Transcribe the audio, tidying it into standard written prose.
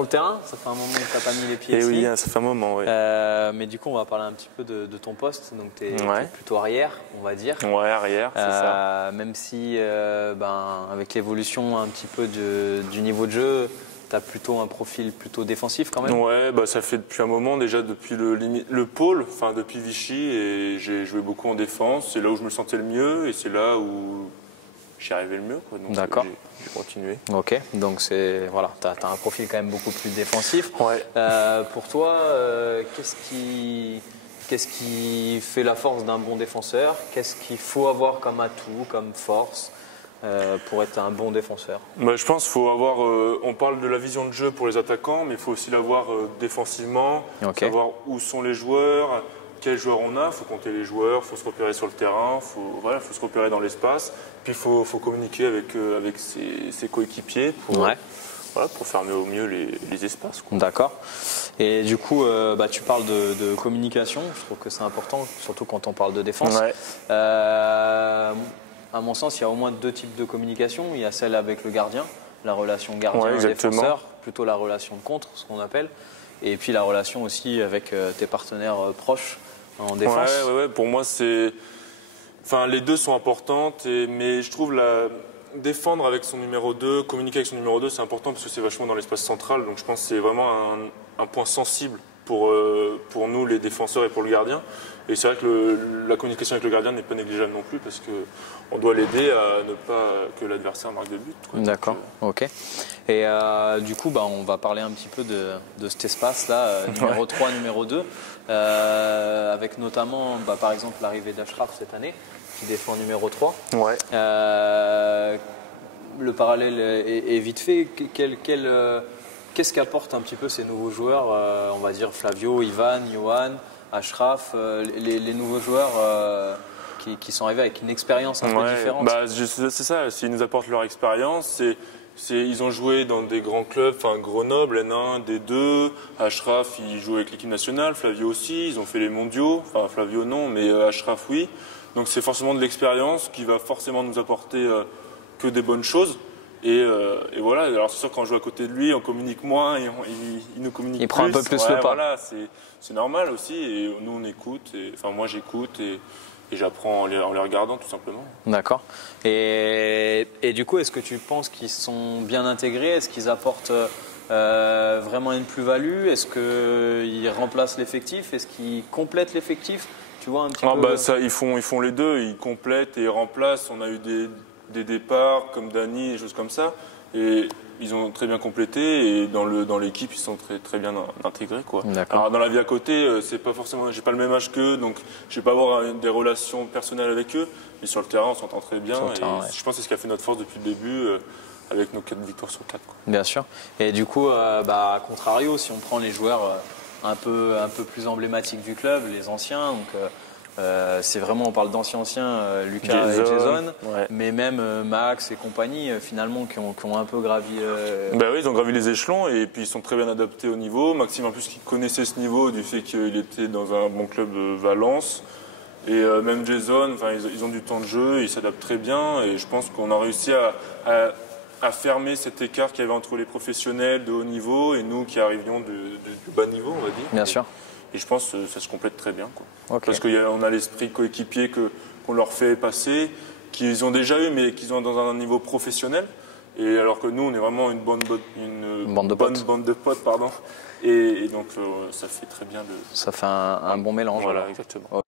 sur le terrain, ça fait un moment que tu n'as pas mis les pieds Et ici. oui, ça fait un moment, oui. Mais du coup, on va parler un petit peu de ton poste. Donc, tu es Ouais. plutôt arrière, on va dire. Ouais, arrière, c'est ça. Même si, avec l'évolution un petit peu du niveau de jeu, tu as plutôt un profil plutôt défensif quand même. Ouais, bah, ça fait depuis un moment, déjà depuis le pôle, enfin depuis Vichy, et j'ai joué beaucoup en défense. C'est là où je me sentais le mieux et c'est là où j'y arrivais le mieux, quoi. Donc D'accord. j'ai continué. Ok, donc voilà, tu as un profil quand même beaucoup plus défensif. Ouais. Pour toi, qu'est-ce qui fait la force d'un bon défenseur? Qu'est-ce qu'il faut avoir comme atout, comme force pour être un bon défenseur? Bah, je pense qu'il faut avoir. On parle de la vision de jeu pour les attaquants, mais il faut aussi l'avoir défensivement, savoir où sont les joueurs, quels joueurs on a. Il faut compter les joueurs, il faut se repérer sur le terrain, faut se repérer dans l'espace. Puis il faut communiquer avec ses coéquipiers pour fermer au mieux les espaces, quoi. D'accord. Et du coup, tu parles de communication. Je trouve que c'est important, surtout quand on parle de défense. Ouais. À mon sens, il y a au moins deux types de communication. Il y a celle avec le gardien, la relation Ouais, gardien-défenseur, plutôt la relation de contre, ce qu'on appelle. Et puis la relation aussi avec tes partenaires proches en défense. Ouais. Pour moi, les deux sont importantes, mais je trouve défendre avec son numéro 2, communiquer avec son numéro 2, c'est important parce que c'est vachement dans l'espace central. Donc je pense que c'est vraiment un point sensible pour nous, les défenseurs, et pour le gardien. Et c'est vrai que la communication avec le gardien n'est pas négligeable non plus parce qu'on doit l'aider à ne pas que l'adversaire marque des buts. D'accord, ok. Et du coup, on va parler un petit peu de cet espace-là, numéro 3, numéro 2, avec notamment, par exemple, l'arrivée d'Achraf cette année, qui défend numéro 3. Ouais. Le parallèle est vite fait. Qu'est-ce qu'apportent un petit peu ces nouveaux joueurs, on va dire Flavio, Ivan, Johan, Achraf, les nouveaux joueurs qui sont arrivés avec une expérience un peu différente? C'est ça, s'ils nous apportent leur expérience, ils ont joué dans des grands clubs, Grenoble, N1, D2, Achraf, il joue avec l'équipe nationale, Flavio aussi, ils ont fait les mondiaux, Flavio non, mais Achraf oui. Donc c'est forcément de l'expérience qui va forcément nous apporter que des bonnes choses. Et voilà, alors c'est sûr quand on joue à côté de lui, on communique moins et il nous communique plus. Il prend un peu plus le pas. Voilà, c'est normal aussi et nous on écoute, moi j'écoute et j'apprends en les regardant tout simplement. D'accord. Et du coup, est-ce que tu penses qu'ils sont bien intégrés? Est-ce qu'ils apportent vraiment une plus-value? Est-ce qu'ils remplacent l'effectif? Est-ce qu'ils complètent l'effectif? Tu vois un petit peu... Ils font les deux, ils complètent et remplacent. On a eu des départs comme Dany et choses comme ça. Et ils ont très bien complété et dans l'équipe, ils sont très, très bien intégrés, quoi. Alors dans la vie à côté, c'est pas forcément, j'ai pas le même âge qu'eux, donc je vais pas avoir des relations personnelles avec eux. Mais sur le terrain, on s'entend très bien. Je pense que c'est ce qui a fait notre force depuis le début, avec nos 4 victoires sur 4. Quoi. Bien sûr. Et du coup, à contrario, si on prend les joueurs un peu plus emblématiques du club, les anciens, donc c'est vraiment, on parle d'anciens, Lucas et Jason, mais même Max et compagnie, finalement, qui ont un peu gravi. Oui, ils ont gravi les échelons et puis ils sont très bien adaptés au niveau. Maxime, en plus, qui connaissait ce niveau du fait qu'il était dans un bon club Valence. Et même Jason, ils ont du temps de jeu, ils s'adaptent très bien et je pense qu'on a réussi à fermer cet écart qu'il y avait entre les professionnels de haut niveau et nous qui arrivions du bas niveau, on va dire. Bien sûr. Et je pense que ça se complète très bien, quoi. Okay. Parce qu'on a l'esprit coéquipier qu'on leur fait passer, qu'ils ont déjà eu, mais qu'ils ont dans un niveau professionnel. Et alors que nous, on est vraiment une bande de potes. Et donc, ça fait très bien. Ça fait un bon mélange. Voilà, exactement.